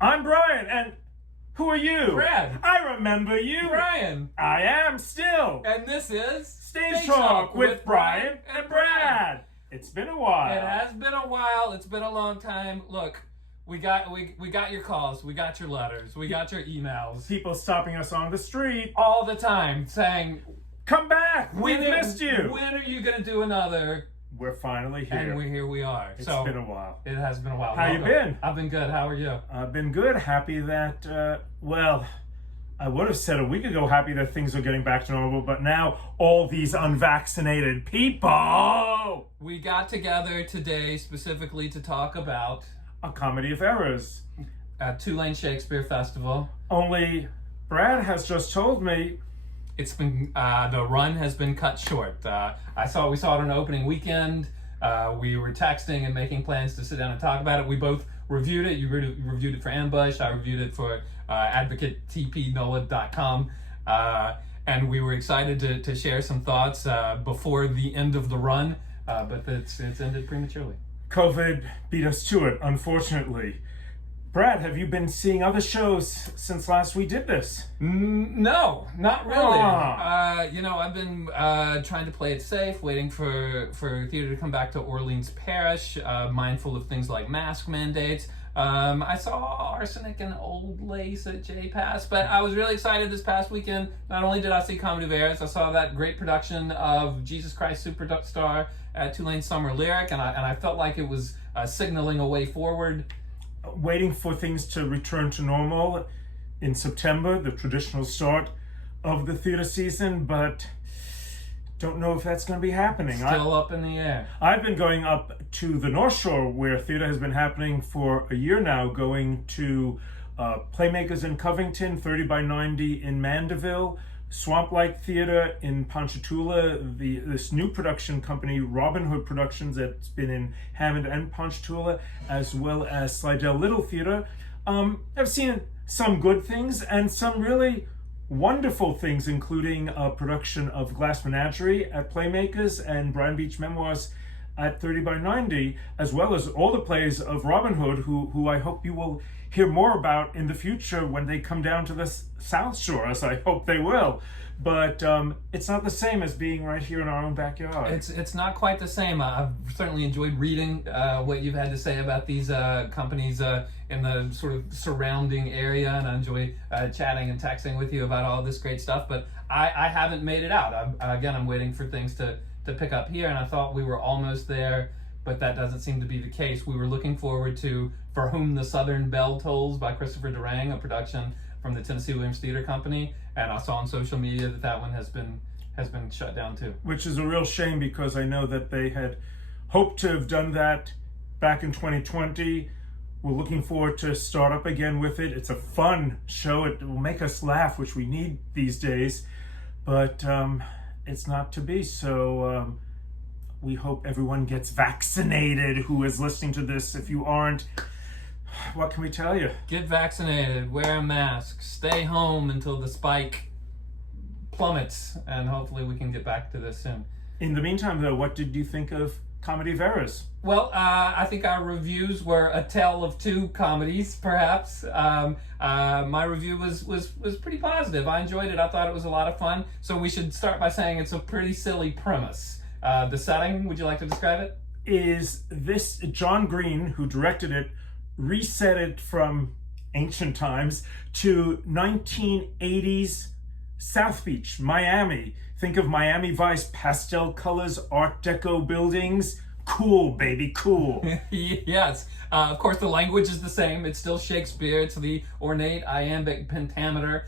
I'm Brian, and who are you? Brad. I remember you. Brian. I am still. And this is Stage Talk with Brian and Brad. It's been a while. It has been a while. It's been a long time. Look, we got your calls, we got your letters, we got your emails. People stopping us on the street All the time saying, come back. We've missed you. When are you going to do another? We're finally here. And here we are. It's been a while. It has been a while. How you been? I've been good. How are you? I've been good. Happy that, I would have said a week ago happy that things are getting back to normal, but now all these unvaccinated people. We got together today specifically to talk about A Comedy of Errors. Tulane Shakespeare Festival. Only Brad has just told me It's been the run has been cut short. We saw it on opening weekend. We were texting and making plans to sit down and talk about it. We both reviewed it. You reviewed it for Ambush. I reviewed it for AdvocateTPNOLA.com. And we were excited to share some thoughts before the end of the run, but it's ended prematurely. COVID beat us to it, unfortunately. Brad, have you been seeing other shows since last we did this? No, not really. Ah. I've been trying to play it safe, waiting for theater to come back to Orleans Parish, mindful of things like mask mandates. I saw Arsenic and Old Lace at J-Pass, but I was really excited this past weekend. Not only did I see Comedy of Errors, I saw that great production of Jesus Christ Superstar at Tulane Summer Lyric, and I felt like it was signaling a way forward. Waiting for things to return to normal in September, the traditional start of the theater season, but don't know if that's going to be happening. Still up in the air. I've been going up to the North Shore where theater has been happening for a year now, going to Playmakers in Covington, 30 by 90 in Mandeville, Swamp Like Theater in Ponchatoula, this new production company, Robin Hood Productions, that's been in Hammond and Ponchatoula, as well as Slidell Little Theater. I've seen some good things and some really wonderful things, including a production of Glass Menagerie at Playmakers and Brian Beach Memoirs at 30 by 90, as well as all the plays of Robin Hood, who I hope you will hear more about in the future when they come down to the South Shore, as I hope they will. But it's not the same as being right here in our own backyard. It's not quite the same. I've certainly enjoyed reading what you've had to say about these companies in the sort of surrounding area, and I enjoy chatting and texting with you about all this great stuff. But I haven't made it out. I'm waiting for things to pick up here, and I thought we were almost there, but that doesn't seem to be the case. We were looking forward to For Whom the Southern Bell Tolls by Christopher Durang, a production from the Tennessee Williams Theater Company, and I saw on social media that one has been shut down too. Which is a real shame, because I know that they had hoped to have done that back in 2020. We're looking forward to start up again with it. It's a fun show. It will make us laugh, which we need these days, but it's not to be. So we hope everyone gets vaccinated who is listening to this. If you aren't, what can we tell you? Get vaccinated, wear a mask, stay home until the spike plummets, and hopefully we can get back to this soon. In the meantime, though, what did you think of Comedy of Errors? Well, I think our reviews were a tale of two comedies, perhaps. My review was pretty positive. I enjoyed it. I thought it was a lot of fun. So we should start by saying it's a pretty silly premise. The setting, would you like to describe it? Is this John Green, who directed it, reset it from ancient times to 1980s South Beach, Miami. Think of Miami Vice, pastel colors, Art Deco buildings. Cool, baby, cool. Yes. Of course, the language is the same. It's still Shakespeare. It's the ornate iambic pentameter.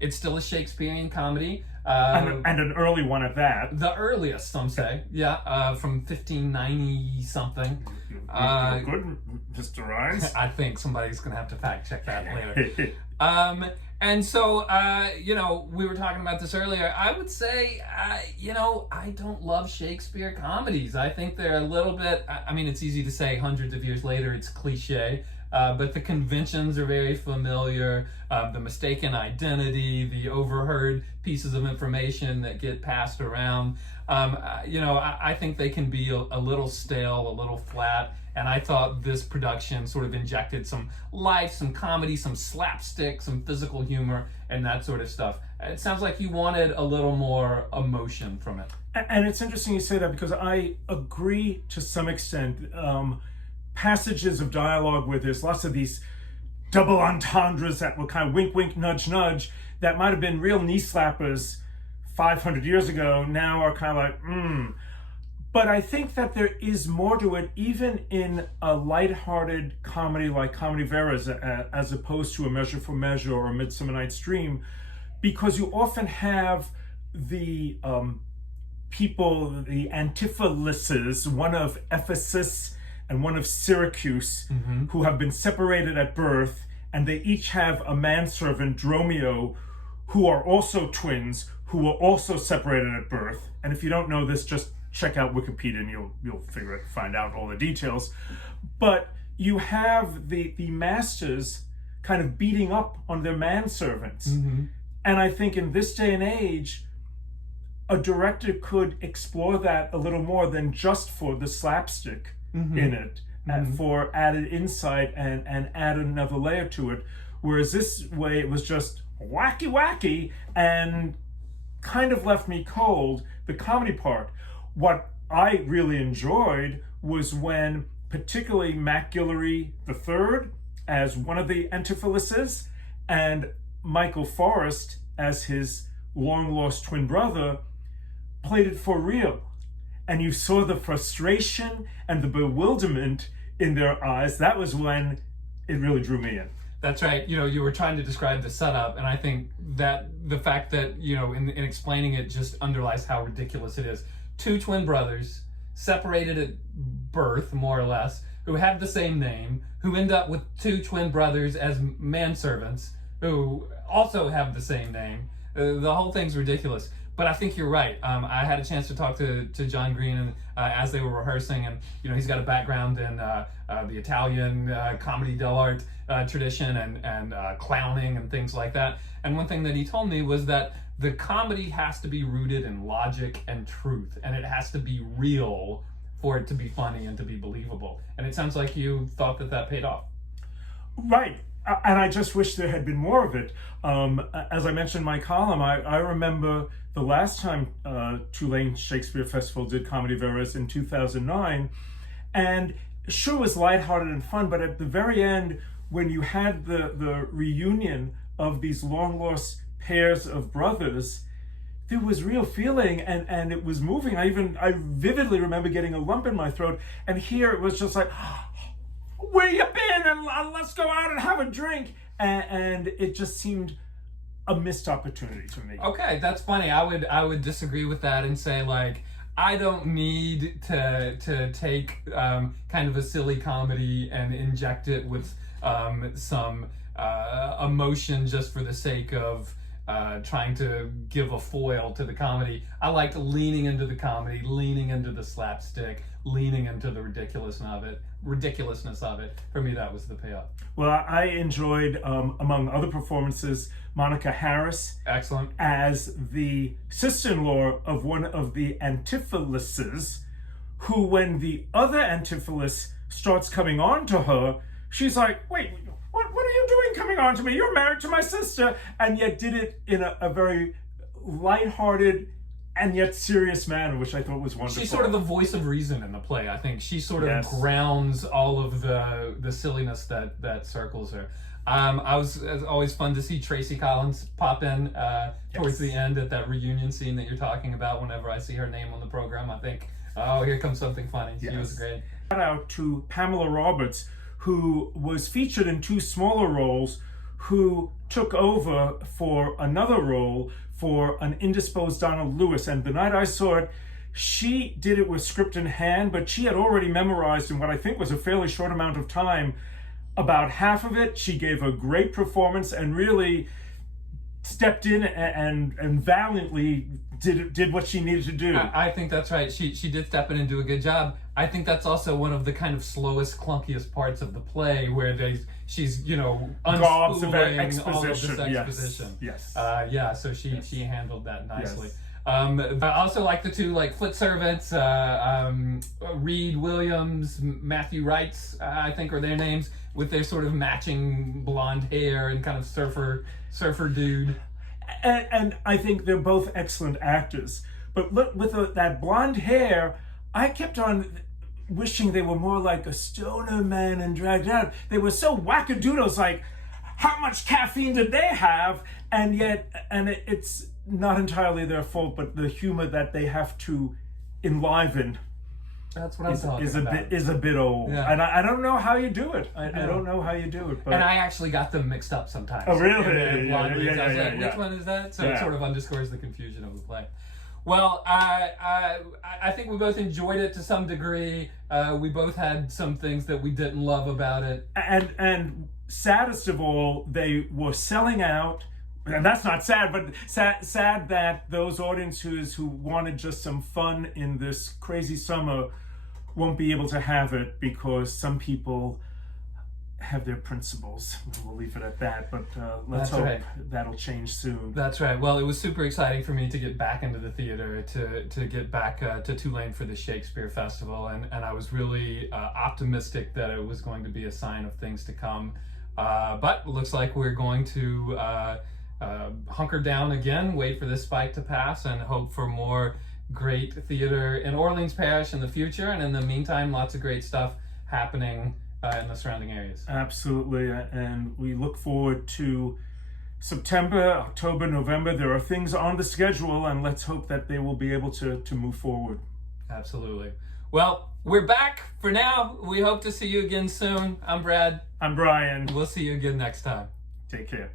It's still a Shakespearean comedy. And an early one at that. The earliest, some say. Yeah, from 1590 something. Good, Mr. Rhines. I think somebody's going to have to fact check that later. And so, we were talking about this earlier. I would say, I don't love Shakespeare comedies. I think they're a little bit, it's easy to say hundreds of years later, it's cliche. But the conventions are very familiar, the mistaken identity, the overheard pieces of information that get passed around. I think they can be a little stale, a little flat, and I thought this production sort of injected some life, some comedy, some slapstick, some physical humor, and that sort of stuff. It sounds like you wanted a little more emotion from it. And it's interesting you say that, because I agree to some extent. Passages of dialogue where there's lots of these double entendres that were kind of wink, wink, nudge, nudge, that might have been real knee slappers 500 years ago, now are kind of like, But I think that there is more to it, even in a lighthearted comedy like Comedy Veras, as opposed to A Measure for Measure or A Midsummer Night's Dream, because you often have the people, the Antipholus, one of Ephesus and one of Syracuse, who have been separated at birth, and they each have a manservant, Dromio, who are also twins, who were also separated at birth. And if you don't know this, just check out Wikipedia and you'll find out all the details. But you have the masters kind of beating up on their manservants. And I think in this day and age, a director could explore that a little more than just for the slapstick in it, and for added insight and add another layer to it. Whereas this way, it was just wacky and kind of left me cold, the comedy part. What I really enjoyed was when particularly Mac Guillory III as one of the Antipholuses and Michael Forrest as his long-lost twin brother played it for real. And you saw the frustration and the bewilderment in their eyes. That was when it really drew me in. That's right. You were trying to describe the setup, and I think that the fact that, in explaining it just underlies how ridiculous it is. Two twin brothers, separated at birth, more or less, who have the same name, who end up with two twin brothers as manservants, who also have the same name. The whole thing's ridiculous. But I think you're right. I had a chance to talk to John Green and, as they were rehearsing, and he's got a background in the Italian comedy dell'arte tradition and clowning and things like that. And one thing that he told me was that the comedy has to be rooted in logic and truth, and it has to be real for it to be funny and to be believable. And it sounds like you thought that paid off. Right. And I just wish there had been more of it. As I mentioned in my column, I remember the last time Tulane Shakespeare Festival did Comedy Veras in 2009, and sure it was lighthearted and fun, but at the very end, when you had the reunion of these long-lost pairs of brothers, there was real feeling and it was moving. I vividly remember getting a lump in my throat, and here it was just like, where you been? And let's go out and have a drink. And it just seemed a missed opportunity to me. Okay, that's funny. I would disagree with that and say, like, I don't need to take kind of a silly comedy and inject it with some emotion just for the sake of trying to give a foil to the comedy. I liked leaning into the comedy, leaning into the slapstick, leaning into the ridiculousness of it. For me, that was the payoff. Well, I enjoyed, among other performances, Monica Harris. Excellent. As the sister-in-law of one of the Antipholuses, who, when the other Antipholus starts coming on to her, she's like, wait, what are you doing coming on to me? You're married to my sister. And yet did it in a very lighthearted and yet serious manner, which I thought was wonderful. She's sort of the voice of reason in the play. I think she sort of Yes. grounds all of the silliness that circles her. It's always fun to see Tracy Collins pop in towards the end at that reunion scene that you're talking about. Whenever I see her name on the program, I think, oh, here comes something funny. She was great. Shout out to Pamela Roberts, who was featured in two smaller roles, who took over for another role for an indisposed Donald Lewis. And the night I saw it, she did it with script in hand, but she had already memorized in what I think was a fairly short amount of time about half of it. She gave a great performance and really stepped in and valiantly did what she needed to do. I think that's right. She did step in and do a good job. I think that's also one of the kind of slowest, clunkiest parts of the play, where she's Gobs of unspooling exposition. all of this exposition. Yes. So she handled that nicely. Yes. I also like the two like foot servants, Reed Williams, Matthew Wrights, I think are their names, with their sort of matching blonde hair and kind of surfer dude. And I think they're both excellent actors. But look, with that blonde hair, I kept on wishing they were more like a Stoner Man and Dragged Out. They were so wackadoodles, like, how much caffeine did they have? And yet, it's not entirely their fault, but the humor that they have to enliven That's what I'm talking about. is a bit old. Yeah. And I don't know how you do it. I don't know how you do it. But And I actually got them mixed up sometimes. Oh, really? And blonde Yeah, leads, yeah, I was yeah, like, yeah. which one is that? So it Yeah. sort of underscores the confusion of the play. Well, I think we both enjoyed it to some degree. We both had some things that we didn't love about it. And saddest of all, they were selling out. And that's not sad, but sad that those audiences who wanted just some fun in this crazy summer won't be able to have it because some people have their principles. We'll leave it at that, but let's That's hope right. that'll change soon. That's right. Well, it was super exciting for me to get back into the theater, to get back to Tulane for the Shakespeare Festival, and I was really optimistic that it was going to be a sign of things to come. But it looks like we're going to hunker down again, wait for this spike to pass, and hope for more great theater in Orleans Parish in the future. And in the meantime, lots of great stuff happening in the surrounding areas. Absolutely, and we look forward to September, October, November. There are things on the schedule, and let's hope that they will be able to move forward. Absolutely. Well, we're back for now. We hope to see you again soon. I'm Brad. I'm Brian. We'll see you again next time. Take care.